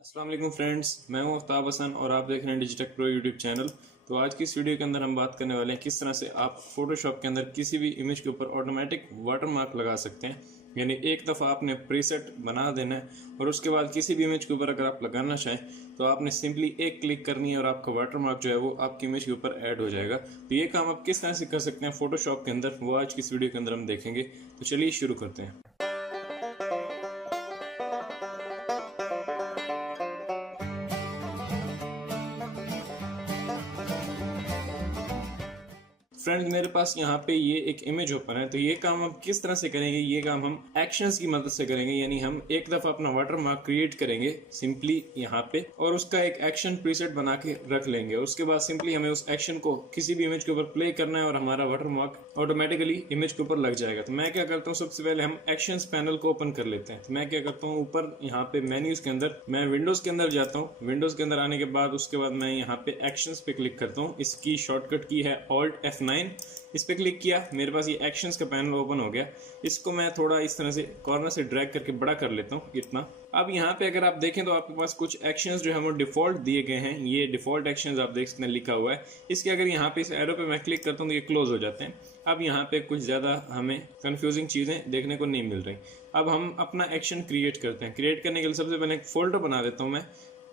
अस्सलाम वालेकुम फ्रेंड्स, मैं हूं आफ्ताब हसन और आप देख रहे हैं डिजिटेक प्रो यूट्यूब चैनल। तो आज की इस वीडियो के अंदर हम बात करने वाले हैं किस तरह से आप फोटोशॉप के अंदर किसी भी इमेज के ऊपर ऑटोमेटिक वाटरमार्क लगा सकते हैं। यानी एक दफ़ा आपने प्रीसेट बना देना है और उसके बाद किसी भी इमेज के ऊपर अगर आप लगाना चाहें तो आपने सिंपली एक क्लिक करनी है और आपका वाटरमार्क जो है वो आपकी इमेज के ऊपर ऐड हो जाएगा। तो ये काम आप किस तरह से कर सकते हैं फोटोशॉप के अंदर, वो आज की इस वीडियो के अंदर हम देखेंगे। तो चलिए शुरू करते हैं। फ्रेंड्स, मेरे पास यहाँ पे ये एक इमेज ओपन है। तो ये काम हम किस तरह से करेंगे, ये काम हम एक्शंस की मदद से करेंगे। यानी हम एक दफ़ा अपना वाटरमार्क क्रिएट करेंगे सिंपली यहाँ पे, और उसका एक एक्शन प्रीसेट बना के रख लेंगे। उसके बाद सिंपली हमें उस एक्शन को किसी भी इमेज के ऊपर प्ले करना है और हमारा वाटरमार्क ऑटोमेटिकली इमेज के ऊपर लग जाएगा। तो मैं क्या करता हूँ, सबसे पहले हम एक्शंस पैनल को ओपन कर लेते हैं। तो मैं क्या करता हूँ, ऊपर यहाँ पे मेन्यूज के अंदर मैं विंडोज के अंदर जाता हूँ। विंडोज के अंदर आने के बाद उसके बाद मैं यहाँ पे एक्शंस पे क्लिक करता हूँ। इसकी शॉर्टकट की है Alt F9। इस पे क्लिक किया, मेरे पास ये एक्शंस का पैनल ओपन हो गया। इसको मैं थोड़ा इस तरह से कॉर्नर से ड्रैग करके बड़ा कर लेता हूँ इतना। अब यहाँ पे अगर आप देखें तो आपके पास कुछ एक्शंस जो है वो डिफॉल्ट दिए गए हैं। ये डिफॉल्ट एक्शंस आप देख सकते हैं, लिखा हुआ है। इसके अगर यहाँ पे इस एरो पे मैं क्लिक करता हूँ तो ये क्लोज हो जाते हैं। अब यहाँ पे कुछ ज़्यादा हमें कंफ्यूजिंग चीज़ें देखने को नहीं मिल रही। अब हम अपना एक्शन क्रिएट करते हैं। क्रिएट करने के लिए सबसे पहले एक फोल्डर बना देता हूँ। मैं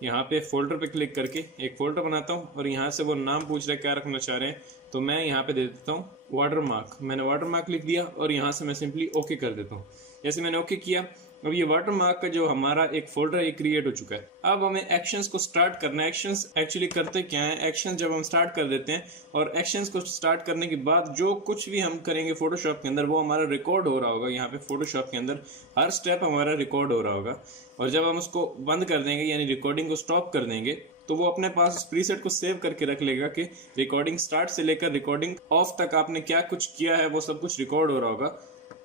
यहाँ पे फोल्डर पे क्लिक करके एक फोल्डर बनाता हूँ और यहाँ से वो नाम पूछ रहा है क्या रखना चाह रहे हैं। तो मैं यहाँ पे दे देता हूँ वाटरमार्क। मैंने वाटरमार्क लिख दिया और यहाँ से मैं सिंपली ओके कर देता हूँ। जैसे मैंने ओके किया, अब ये वाटरमार्क का जो हमारा एक फोल्डर है क्रिएट हो चुका है। अब हमें एक्शंस को स्टार्ट करना है। एक्शंस एक्चुअली करते क्या है, एक्शंस जब हम स्टार्ट कर देते हैं और एक्शंस को स्टार्ट करने के बाद जो कुछ भी हम करेंगे फोटोशॉप के अंदर वो हमारा रिकॉर्ड हो रहा होगा। यहाँ पे फोटोशॉप के अंदर हर स्टेप हमारा रिकॉर्ड हो रहा होगा, और जब हम उसको बंद कर देंगे यानी रिकॉर्डिंग को स्टॉप कर देंगे तो वो अपने पास उस प्रीसेट को सेव करके रख लेगा कि रिकॉर्डिंग स्टार्ट से लेकर रिकॉर्डिंग ऑफ तक आपने क्या कुछ किया है वो सब कुछ रिकॉर्ड हो रहा होगा।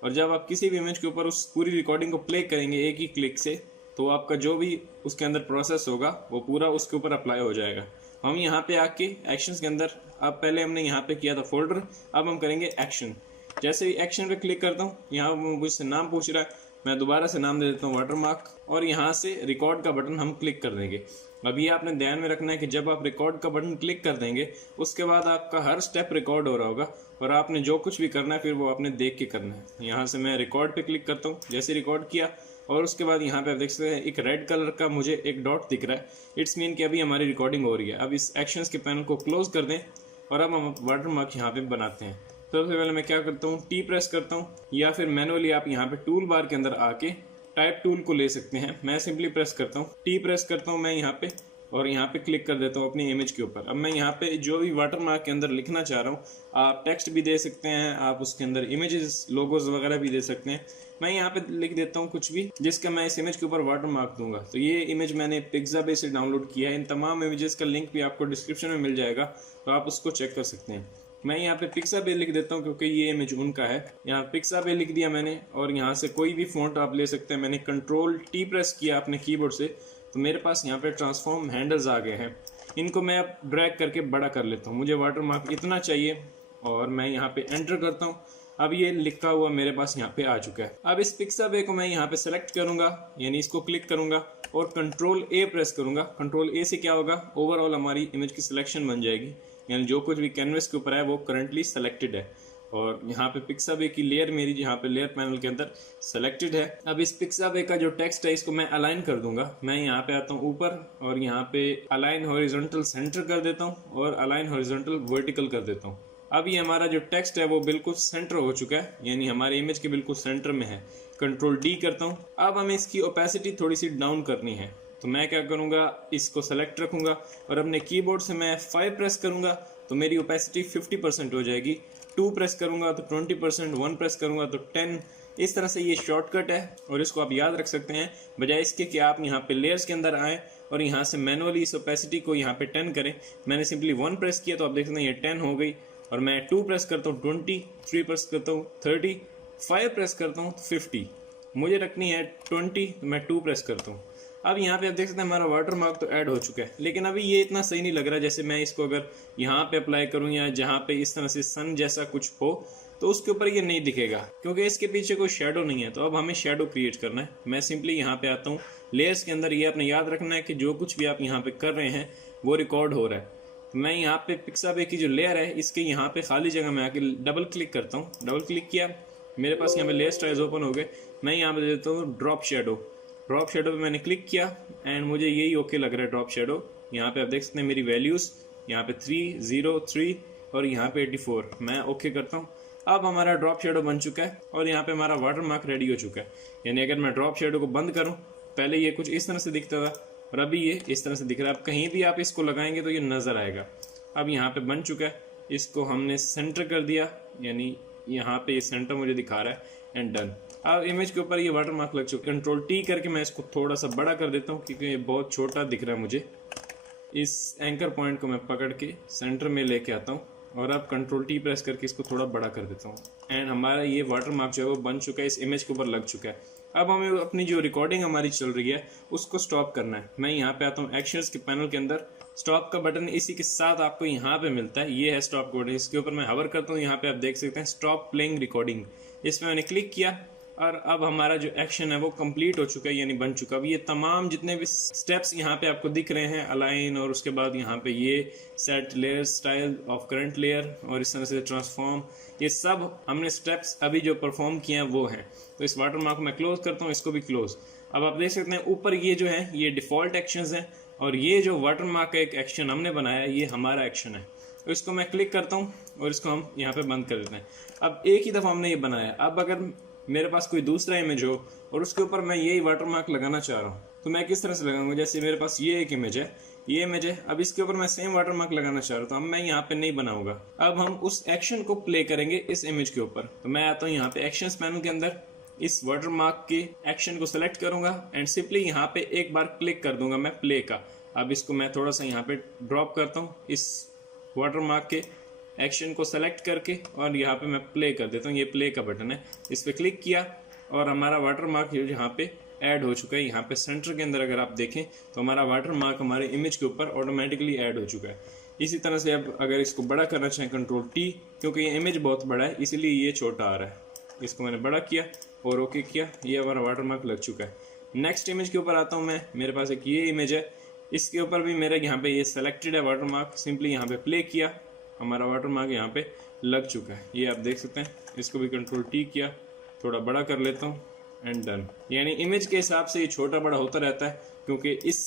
और जब आप किसी भी इमेज के ऊपर उस पूरी रिकॉर्डिंग को प्ले करेंगे एक ही क्लिक से, तो आपका जो भी उसके अंदर प्रोसेस होगा वो पूरा उसके ऊपर अप्लाई हो जाएगा। हम यहाँ पे आके एक्शंस के अंदर, अब पहले हमने यहाँ पे किया था फोल्डर, अब हम करेंगे एक्शन। जैसे ही एक्शन पे क्लिक करता हूँ, यहाँ मुझसे नाम पूछ रहा है, मैं दोबारा से नाम दे देता हूँ वाटरमार्क, और यहाँ से रिकॉर्ड का बटन हम क्लिक कर देंगे। अब ये आपने ध्यान में रखना है कि जब आप रिकॉर्ड का बटन क्लिक कर देंगे उसके बाद आपका हर स्टेप रिकॉर्ड हो रहा होगा और आपने जो कुछ भी करना है फिर वो आपने देख के करना है। यहाँ से मैं रिकॉर्ड पे क्लिक करता हूँ। जैसे रिकॉर्ड किया और उसके बाद यहाँ पे आप देख सकते हैं एक रेड कलर का मुझे एक डॉट दिख रहा है। इट्स मीन कि अभी हमारी रिकॉर्डिंग हो रही है। अब इस एक्शंस के पैनल को क्लोज कर दें और अब हम वाटरमार्क यहाँ पे बनाते हैं। सबसे पहले मैं क्या करता हूँ, टी प्रेस करता हूँ, या फिर मैनुअली आप यहाँ पे टूल बार के अंदर आके टाइप टूल को ले सकते हैं। मैं सिंपली प्रेस करता हूँ, टी प्रेस करता हूँ मैं यहाँ पे, और यहाँ पे क्लिक कर देता हूँ अपनी इमेज के ऊपर। अब मैं यहाँ पे जो भी वाटरमार्क के अंदर लिखना चाह रहा हूँ, आप टेक्स्ट भी दे सकते हैं, आप उसके अंदर इमेजेस लोगोज वगैरह भी दे सकते हैं। मैं यहाँ पे लिख देता हूँ कुछ भी जिसका मैं इस इमेज के ऊपर वाटरमार्क दूंगा। तो ये इमेज मैंने पिक्साबे से डाउनलोड किया है। इन तमाम इमेजेस का लिंक भी आपको डिस्क्रिप्शन में मिल जाएगा, तो आप उसको चेक कर सकते हैं। मैं यहाँ पे पिक्साबे लिख देता हूँ क्योंकि ये इमेज उनका है। यहाँ पिक्साबे लिख दिया मैंने, और यहाँ से कोई भी फॉन्ट आप ले सकते हैं। मैंने कंट्रोल टी प्रेस किया अपने कीबोर्ड से, तो मेरे पास यहाँ पे ट्रांसफॉर्म हैंडल्स आ गए हैं। इनको मैं अब ड्रैग करके बड़ा कर लेता हूँ। मुझे वाटरमार्क इतना चाहिए और मैं यहाँ पे एंटर करता हूँ। अब ये लिखा हुआ मेरे पास यहाँ पे आ चुका है। अब इस पिक्साबे को मैं यहाँ पे सेलेक्ट करूंगा, यानी इसको क्लिक करूंगा और कंट्रोल ए प्रेस करूंगा। कंट्रोल ए से क्या होगा, ओवरऑल हमारी इमेज की सिलेक्शन बन जाएगी, यानी जो कुछ भी कैनवस के ऊपर है वो करंटली सेलेक्टेड है। और यहाँ पे पिक्साबे की लेयर मेरी यहाँ पे लेयर पैनल के अंदर सेलेक्टेड है। अब इस पिक्साबे का जो टेक्स्ट है इसको मैं अलाइन कर दूंगा। मैं यहाँ पे आता हूँ ऊपर और यहाँ पे अलाइन हॉरिजॉन्टल सेंटर कर देता हूँ और अलाइन हॉरिजॉन्टल वर्टिकल कर देता हूँ। अब ये हमारा जो टेक्स्ट है वो बिल्कुल सेंटर हो चुका है, यानी हमारे इमेज के बिल्कुल सेंटर में है। कंट्रोल डी करता हूँ। अब हमें इसकी ओपेसिटी थोड़ी सी डाउन करनी है, तो मैं क्या करूँगा, इसको सेलेक्ट रखूँगा और अपने कीबोर्ड से मैं 5 प्रेस करूँगा तो मेरी ओपेसिटी 50% हो जाएगी। 2 प्रेस करूँगा तो 20%, 1 प्रेस करूँगा तो 10। इस तरह से ये शॉर्टकट है और इसको आप याद रख सकते हैं, बजाय इसके कि आप यहाँ पे लेयर्स के अंदर आएँ और यहाँ से मैनुअली इस ओपेसिटी को यहाँ पे 10 करें। मैंने सिंपली 1 प्रेस किया तो आप देख सकते हैं ये 10 हो गई, और मैं 2 प्रेस करता हूँ 20, 3 प्रेस करता हूँ 30, 5 प्रेस करता हूँ 50। मुझे रखनी है 20, तो मैं 2 प्रेस करता हूँ। अब यहाँ पे आप देख सकते हैं हमारा वाटरमार्क तो ऐड हो चुका है, लेकिन अभी ये इतना सही नहीं लग रहा। जैसे मैं इसको अगर यहाँ पे अप्लाई करूँ या जहाँ पे इस तरह से सन जैसा कुछ हो तो उसके ऊपर ये नहीं दिखेगा क्योंकि इसके पीछे कोई शेडो नहीं है। तो अब हमें शेडो क्रिएट करना है। मैं सिंपली यहाँ पे आता हूँ लेयर्स के अंदर ये आपने याद रखना है कि जो कुछ भी आप यहाँ पे कर रहे हैं वो रिकॉर्ड हो रहा है। तो मैं यहाँ पे पिक्साबे की जो लेयर है इसके यहाँ पे खाली जगह में आके डबल क्लिक करता हूँ। डबल क्लिक किया, मेरे पास यहाँ पे लेयर स्टाइल्स ओपन हो गए। मैं यहाँ पे दे देता हूँ ड्रॉप शेडो। ड्रॉप शेडो पे मैंने क्लिक किया एंड मुझे यही ओके लग रहा है ड्रॉप शेडो। यहाँ पे आप देख सकते हैं मेरी वैल्यूज़ यहाँ पे 303 और यहाँ पे 84। मैं ओके करता हूँ। अब हमारा ड्रॉप शेडो बन चुका है और यहाँ पे हमारा वाटर मार्क रेडी हो चुका है। यानी अगर मैं ड्रॉप शेडो को बंद करूँ, पहले ये कुछ इस तरह से दिखता था और अभी ये इस तरह से दिख रहा है। अब कहीं भी आप इसको लगाएंगे तो ये नज़र आएगा। अब यहाँ पे बन चुका है, इसको हमने सेंटर कर दिया, यानी यहाँ पे ये सेंटर मुझे दिखा रहा है एंड डन। अब इमेज के ऊपर ये वाटर मार्क लग चुका है। कंट्रोल टी करके मैं इसको थोड़ा सा बड़ा कर देता हूँ क्योंकि ये बहुत छोटा दिख रहा है मुझे। इस एंकर पॉइंट को मैं पकड़ के सेंटर में लेके आता हूँ और अब कंट्रोल टी प्रेस करके इसको थोड़ा बड़ा कर देता हूँ एंड हमारा ये वाटर मार्क जो है वो बन चुका है, इस इमेज के ऊपर लग चुका है। अब हमें अपनी जो रिकॉर्डिंग हमारी चल रही है उसको स्टॉप करना है। मैं यहाँ पे आता हूँ एक्शंस के पैनल के अंदर, स्टॉप का बटन इसी के साथ आपको यहाँ पे मिलता है, ये है स्टॉप कोड। इसके ऊपर मैं हवर करता हूँ, यहाँ पे आप देख सकते हैं स्टॉप प्लेइंग रिकॉर्डिंग। इसमें मैंने क्लिक किया और अब हमारा जो एक्शन है वो कंप्लीट हो चुका है, यानी बन चुका। अब ये तमाम जितने भी स्टेप्स यहाँ पे आपको दिख रहे हैं, अलाइन और उसके बाद यहाँ पे ये set layer style of current layer और इस तरह से ट्रांसफॉर्म, ये सब हमने स्टेप्स अभी जो परफॉर्म किए हैं वो हैं। तो इस वाटर मार्क को मैं क्लोज करता हूँ, इसको भी क्लोज। अब आप देख सकते हैं ऊपर ये जो है ये डिफ़ॉल्ट एक्शंस हैं और ये जो वाटर मार्क का एक एक्शन हमने बनाया है ये हमारा एक्शन है। तो इसको मैं क्लिक करता हूँ और इसको हम यहाँ पे बंद कर देते हैं। अब एक ही दफ़ा हमने ये बनाया। अब अगर मेरे पास कोई दूसरा इमेज हो और उसके ऊपर मैं यही वाटर मार्क लगाना चाह रहा हूँ तो मैं किस तरह से लगाऊंगा। जैसे मेरे पास ये एक इमेज है, ये इमेज है, अब इसके ऊपर मैं सेम वाटर मार्क लगाना चाह रहा हूँ तो अब मैं यहाँ पे नहीं बनाऊंगा। अब हम उस एक्शन को प्ले करेंगे इस इमेज के ऊपर। तो मैं आता हूँ यहाँ पे एक्शंस पैनल के अंदर, इस वाटर मार्क के एक्शन को सेलेक्ट करूंगा एंड सिंपली यहाँ पे एक बार क्लिक कर दूंगा मैं प्ले का। अब इसको मैं थोड़ा सा यहाँ पे ड्रॉप करता हूँ, इस वाटर मार्क के एक्शन को सेलेक्ट करके और यहाँ पे मैं प्ले कर देता हूँ। ये प्ले का बटन है, इस पर क्लिक किया और हमारा वाटर मार्क यहाँ पे ऐड हो चुका है। यहाँ पे सेंटर के अंदर अगर आप देखें तो हमारा वाटर मार्क हमारे इमेज के ऊपर ऑटोमेटिकली ऐड हो चुका है। इसी तरह से अब अगर इसको बड़ा करना चाहें कंट्रोल टी, क्योंकि ये इमेज बहुत बड़ा है इसीलिए ये छोटा आ रहा है। इसको मैंने बड़ा किया और ओके किया, ये हमारा वाटर मार्क लग चुका है। नेक्स्ट इमेज के ऊपर आता हूँ मैं, मेरे पास एक ये इमेज है, इसके ऊपर भी मेरा यहाँ पे ये सेलेक्टेड है वाटर मार्क। सिंपली यहाँ पे प्ले किया, हमारा वाटर मार्क यहाँ पे लग चुका है, ये आप देख सकते हैं। इसको भी कंट्रोल टी किया, थोड़ा बड़ा कर लेता हूँ एंड डन। यानी इमेज के हिसाब से ये छोटा बड़ा होता रहता है, क्योंकि इस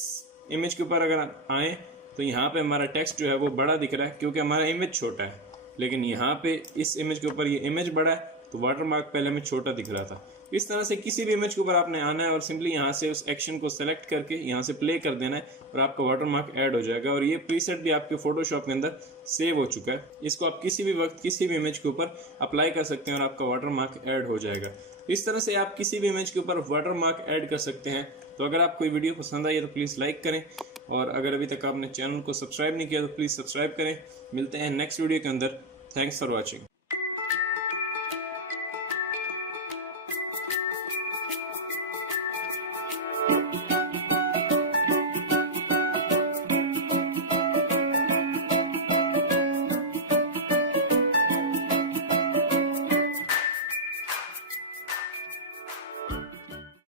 इमेज के ऊपर अगर आए तो यहाँ पे हमारा टेक्स्ट जो है वो बड़ा दिख रहा है क्योंकि हमारा इमेज छोटा है, लेकिन यहाँ पे इस इमेज के ऊपर ये इमेज बड़ा है तो वाटर मार्क पहले में छोटा दिख रहा था। इस तरह से किसी भी इमेज के ऊपर आपने आना है और सिंपली यहाँ से उस एक्शन को सेलेक्ट करके यहाँ से प्ले कर देना है और आपका वाटर मार्क ऐड हो जाएगा। और ये प्रीसेट भी आपके फोटोशॉप के अंदर सेव हो चुका है। इसको आप किसी भी वक्त किसी भी इमेज के ऊपर अप्लाई कर सकते हैं और आपका वाटर मार्क ऐड हो जाएगा। इस तरह से आप किसी भी इमेज के ऊपर वाटर मार्क ऐड कर सकते हैं। तो अगर आपको वीडियो पसंद आई है तो प्लीज़ लाइक करें और अगर अभी तक आपने चैनल को सब्सक्राइब नहीं किया तो प्लीज़ सब्सक्राइब करें। मिलते हैं नेक्स्ट वीडियो के अंदर। Thanks for watching.